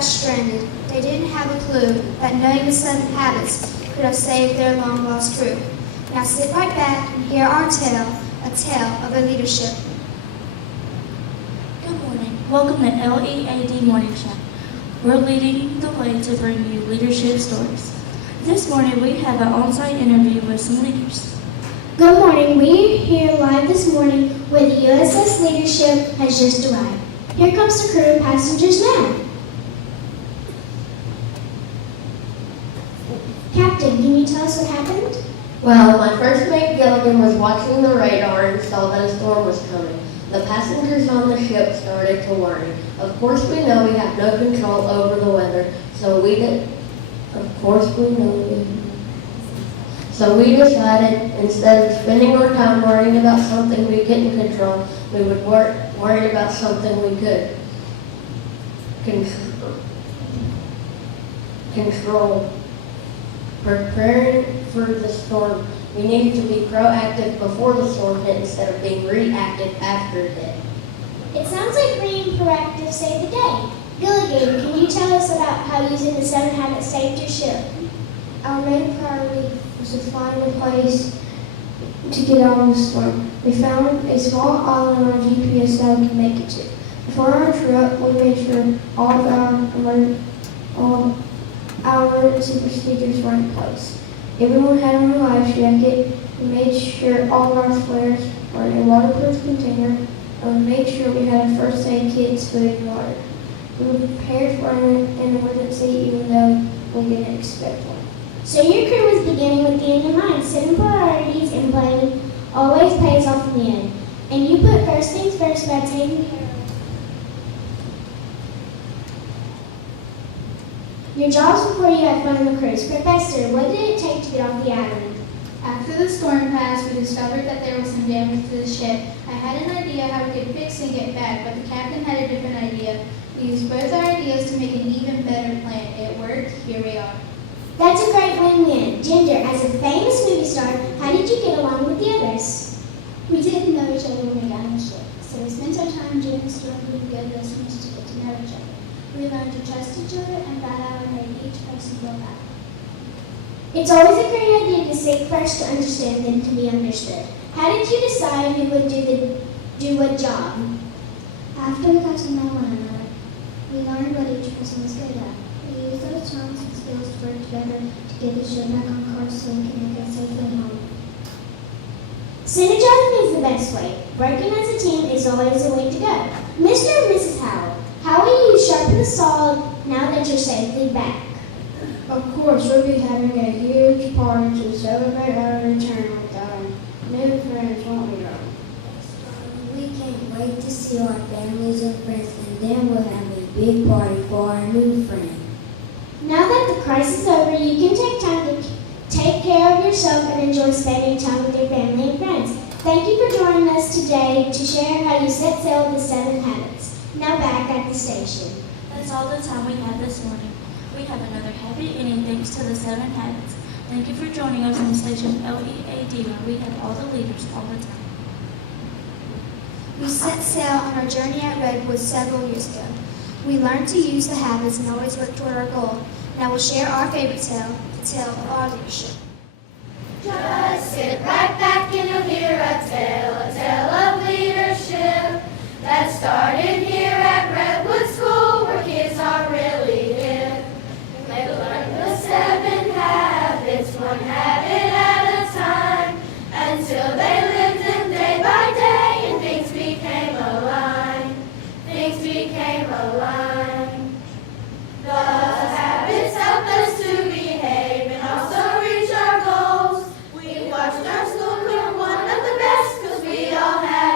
got stranded. They didn't have a clue that knowing the 7 habits could have saved their long-lost crew. Now sit right back and hear our tale, a tale of their leadership. Good morning. Welcome to LEAD Morning Chat. We're leading the way to bring you leadership stories. This morning we have an on-site interview with some leaders. Good morning. We're here live this morning where the USS Leadership has just arrived. Here comes the crew and passengers now. Captain, can you tell us what happened? Well, my first mate Gilligan was watching the radar and saw that a storm was coming. The passengers on the ship started to worry. Of course we know we have no control over the weather, so we decided instead of spending our time worrying about something we couldn't control, we would worry about something we could control. Preparing for the storm, we needed to be proactive before the storm hit instead of being reactive after it hit. It sounds like being proactive saved the day. Gilligan, can you tell us about how using the 7 habits saved your ship? Our main priority was to find a place to get out of the storm. We found a small island on our GPS that we could make it to. Before our trip, we made sure all our emergency procedures were in place. Everyone had on a life jacket. We made sure all of our flares were in a waterproof container, and we made sure we had a first aid kit, food, and water. We were prepared for an emergency even though we didn't expect one. So your crew was beginning with the end in mind. Setting priorities and planning always pays off in the end. And you put first things first by taking care of your jobs before you had fun on the cruise. Professor, what did it take to get off the island? After the storm passed, we discovered that there was some damage to the ship. I had an idea how we could fix and get back, but the captain had a different idea. We used both our ideas to make an even better plan. It worked. Here we are. That's a great win-win. Ginger, as a famous movie star, how did you get along with the others? We didn't know each other when we got on the ship, so we spent our time during the storm being good listeners to get to know each other. We learned to trust each other and value and made each person feel valued. It's always a great idea to seek first to understand, then to be understood. How did you decide who would do what job? After we got to know one another, we learned what each person was good at. We used those talents and skills to work together to get the ship back on course so we can make it safely home. Synergizing is the best way. Working as a team is always the way to go. Mr. and Mrs. Howell, how will you sharpen the saw now that you're safely back? Of course, we'll be having a huge party to celebrate our return with our new friends, won't we, Robin? We can't wait to see our families and friends, and then we'll have a big party for our new friend. Now that the crisis is over, you can take time to take care of yourself and enjoy spending time with your family and friends. Thank you for joining us today to share how you set sail with the 7 habits. Now back at the station. That's all the time we have this morning. We have another happy ending thanks to the 7 habits. Thank you for joining us on station LEAD where we have all the leaders all the time. We set sail on our journey at Redwood several years ago. We learned to use the habits and always work toward our goal. Now we'll share our favorite tale, the tale of our leadership. Just sit right back and you'll hear a tale of leadership that started here at Redwood School where kids are really hip. They learned the 7 habits, one habit at a time, until they lived them day by day and things became aligned. Things became aligned. The habits help us to behave and also reach our goals. We watched our school become one of the best 'cause we all had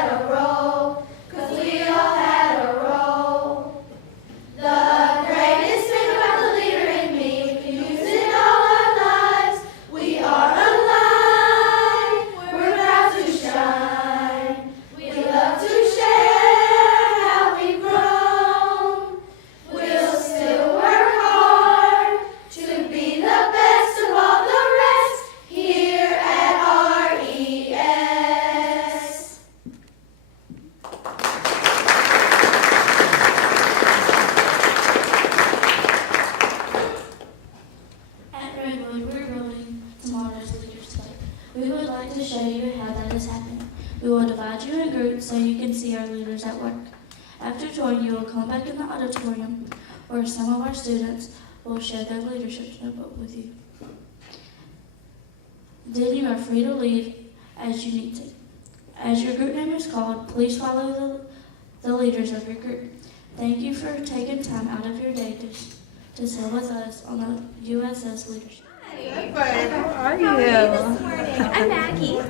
After touring, you will come back in the auditorium where some of our students will share their leadership notebook with you. Then you are free to leave as you need to. As your group name is called, please follow the leaders of your group. Thank you for taking time out of your day to sail with us on the USS Leadership. How are you? This morning. I'm Maggie.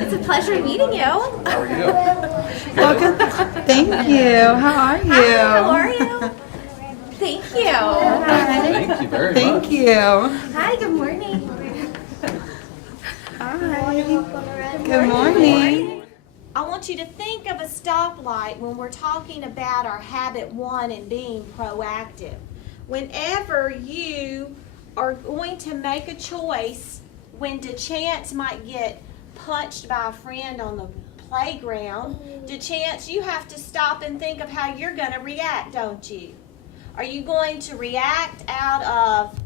It's a pleasure meeting you. How are you? Welcome. Thank you. How are you? Hi, how are you? Thank you. Thank you very much. Thank you. Hi, good morning. Hi. Good morning. I want you to think of a stoplight when we're talking about our habit 1 and being proactive. Whenever you are going to make a choice when DeChance might get punched by a friend on the playground, DeChance, you have to stop and think of how you're going to react, don't you? Are you going to react out of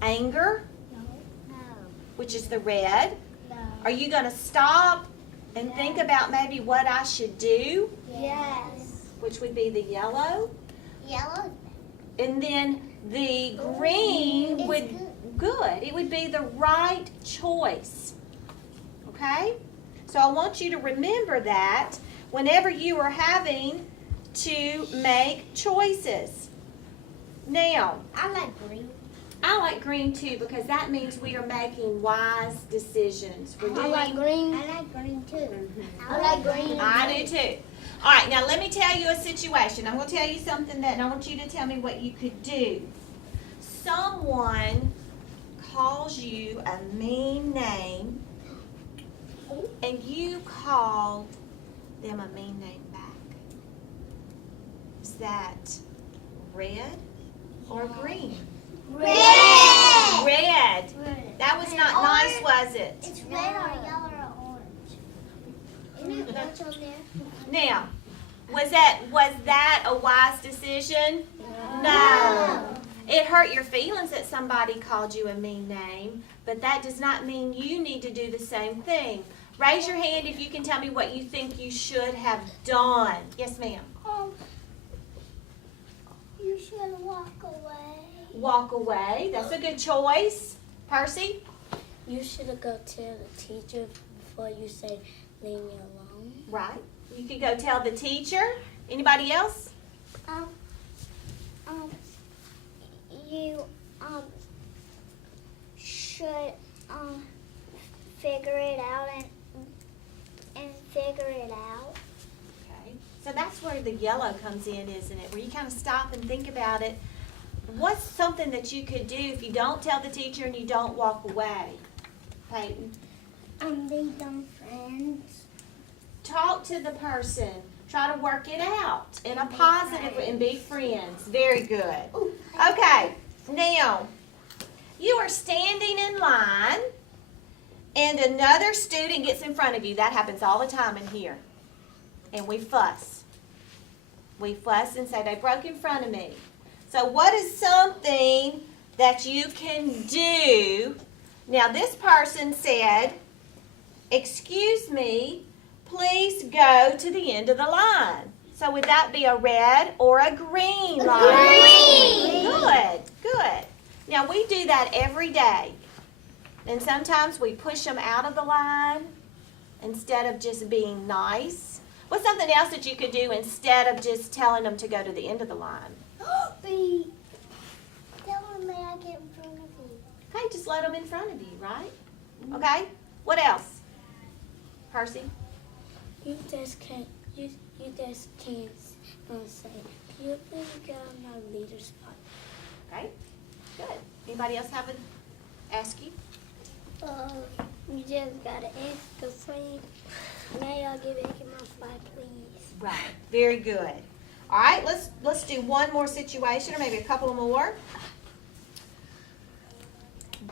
anger, which is the red? Are you going to stop and think about maybe what I should do, Yes. which would be the yellow? Yellow. And then the green It's would, good, it would be the right choice. Okay? So I want you to remember that whenever you are having to make choices. Now, I like green. I like green too because that means we are making wise decisions. We're doing, green. I like green too. I like green. I do too. All right, now let me tell you a situation. I'm going to tell you something that I want you to tell me what you could do. Someone calls you a mean name and you called them a mean name back. Is that red or green? Red. Red. That was not nice, was it? It's red or yellow or orange. Isn't it orange on there? Now, was that a wise decision? No. It hurt your feelings that somebody called you a mean name, but that does not mean you need to do the same thing. Raise your hand if you can tell me what you think you should have done. Yes, ma'am. You should walk away. Walk away. That's a good choice. Percy? You should go tell the teacher before you say, leave me alone. Right. You could go tell the teacher. Anybody else? You should figure it out and figure it out. Okay. So that's where the yellow comes in, isn't it? Where you kind of stop and think about it. What's something that you could do if you don't tell the teacher and you don't walk away? Peyton? Be dumb friends. Talk to the person. Try to work it out in a positive way and be friends. Very good. Okay, now you are standing in line and another student gets in front of you. That happens all the time in here. And we fuss. We fuss and say, they broke in front of me. So what is something that you can do? Now this person said, excuse me, please go to the end of the line. So would that be a red or a green line? Green. Good, good. Now we do that every day. And sometimes we push them out of the line instead of just being nice. What's something else that you could do instead of just telling them to go to the end of the line? Tell them may I get in front of you. Okay, just let them in front of you, right? Okay, what else? Percy? You just can't say, you please go in my leader spot. Okay, good. Anybody else have an ask you? You just gotta ask the friend, may I get back in my spot, please? Right, very good. All right, let's do one more situation or maybe a couple more.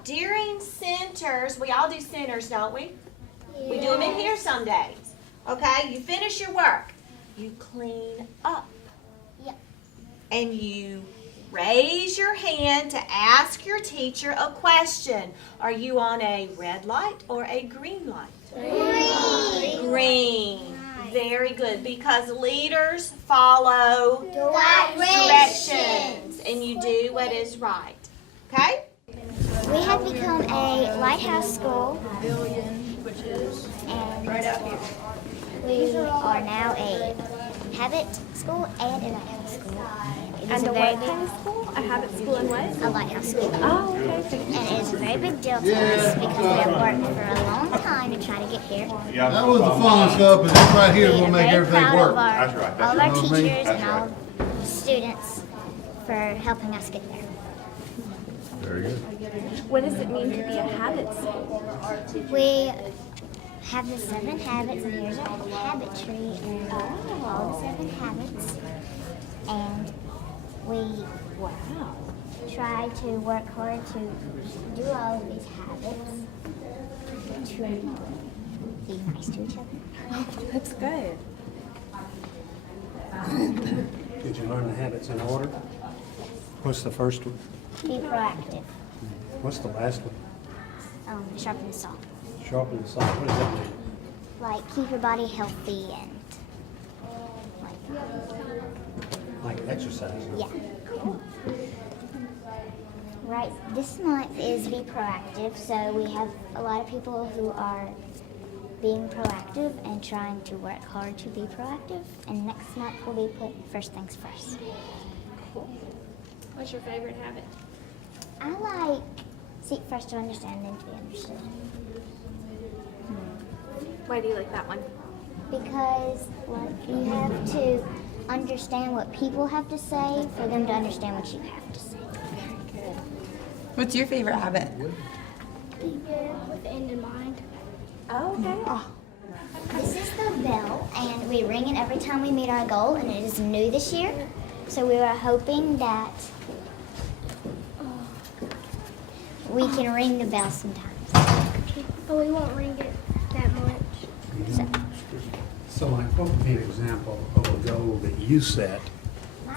During centers, we all do centers, don't we? We do them in here some days. Okay, you finish your work. You clean up. Yep. And you raise your hand to ask your teacher a question. Are you on a red light or a green light? Green. Green. Very good, because leaders follow directions, and you do what is right. Okay? We have become a lighthouse school, and we are now a habit school and a lighthouse school. It is a very big school? A habit school and what? a lighthouse school. Oh, okay. And it is a very big deal to us because we have worked for a long time to try to get here. That was the fun stuff, and this right here is We gonna are make very everything proud work. of all of our You know what I mean? teachers and all the students for helping us get there. Very good. What does it mean to be a habit school? We have the 7 habits, and here's our habit tree, and all the 7 habits. And we try to work hard to do all of these habits to be nice to each other. That's good. Did you learn the habits in order? What's the first one? Be proactive. What's the last one? Sharpen the saw. Sharpen the saw. What does that mean? Like keep your body healthy and Like exercise? yeah. Right, this month is Be Proactive, so we have a lot of people who are being proactive and trying to work hard to be proactive, and next month we'll be put first things first. What's your favorite habit? I like seek first to understand, then to be understood. Why do you like that one? Because like you have to understand what people have to say for them to understand what you have to say. What's your favorite habit? Be good with the end in mind. Oh, okay. This is the bell, and we ring it every time we meet our goal, and it is new this year. So we were hoping that we can ring the bell sometimes. But we won't ring it that much. So like, what would be an example of a goal that you set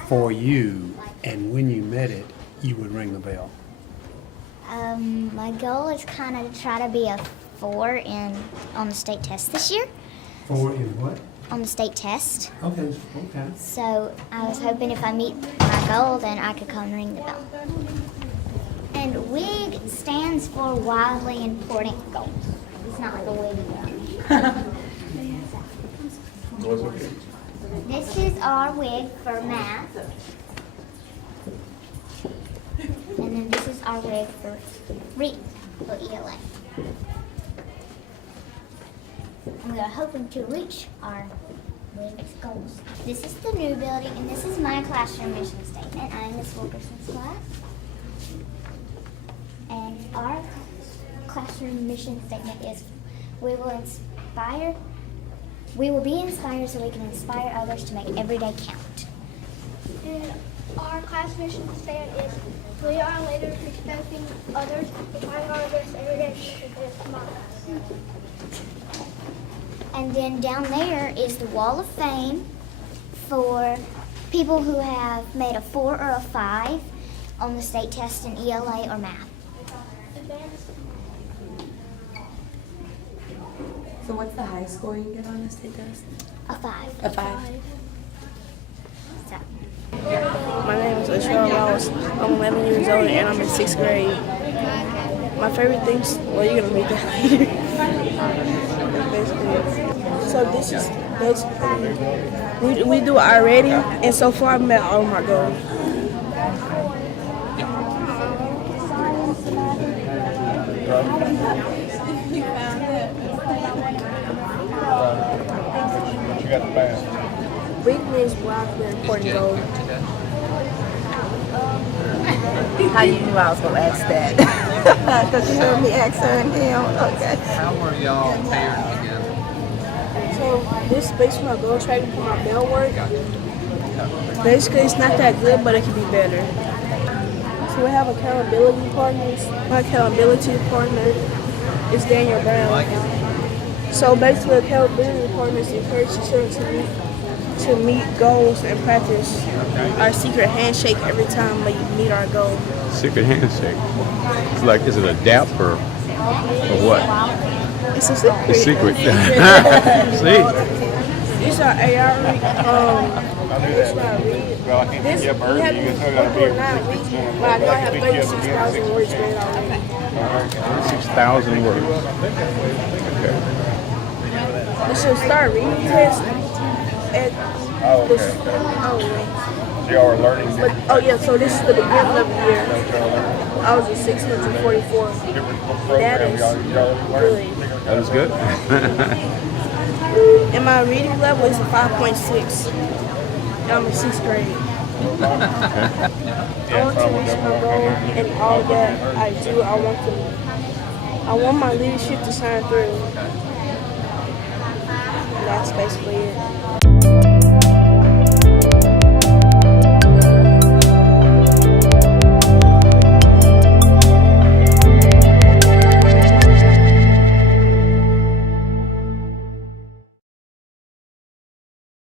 for you, and when you met it, you would ring the bell? My goal is kind of to try to be a 4 on the state test this year. 4 in what? On the state test. Okay. So I was hoping if I meet my goal, then I could come ring the bell. And WIG stands for Wildly Important Goals. It's not like a wig. This is our wig for math. And then this is our wig for reading, for ELA. And we are hoping to reach our WIG's goals. This is the new building, and this is my classroom mission statement. I am Miss Wilkerson's class. And our classroom mission statement is we will be inspired so we can inspire others to make every day count. And our class mission statement is we are leaders respecting others, trying our best every day to be smart. And then down there is the Wall of Fame for people who have made a 4 or a 5 on the state test in ELA or math. So what's the high score you get on the state test? A 5. A 5. So. My name is Ashura Rose. I'm 11 years old and I'm in 6th grade. My favorite things, well, you're gonna meet that later. Basically. So this is basically, we do it already, and so far I've met all my goals. You got the band. Big means wildly important goal. How you knew I was going to ask that? Because you heard me ask her and him. Okay. How were y'all paired together? So this is basically my goal, trying to put my bell work. Basically, it's not that good, but it can be better. So we have accountability partners. My accountability partner is Daniel Brown. So basically, accountability partners encourage the children to meet goals and practice our secret handshake every time we meet our goal. Secret handshake. It's like, is it a dap or what? It's a secret. It's secret. See? This our AR read. It's not read. Well, I can't This pick you up we early. have You to can still gotta work be for here 9 for weeks, 6 months. but I know I I have can pick you up 36,000 words read already. 6,000 words. Okay. We should start reading test at Oh, the okay. oh man. So y'all are learning But oh yeah, so this is the beginning of the year. different I was at 644. That programs. is Y'all good. That is good. And my reading level is a 5.6. I'm in 6th grade. I want to reach my goal, and all that I do, I want my leadership to shine through. And that's basically it.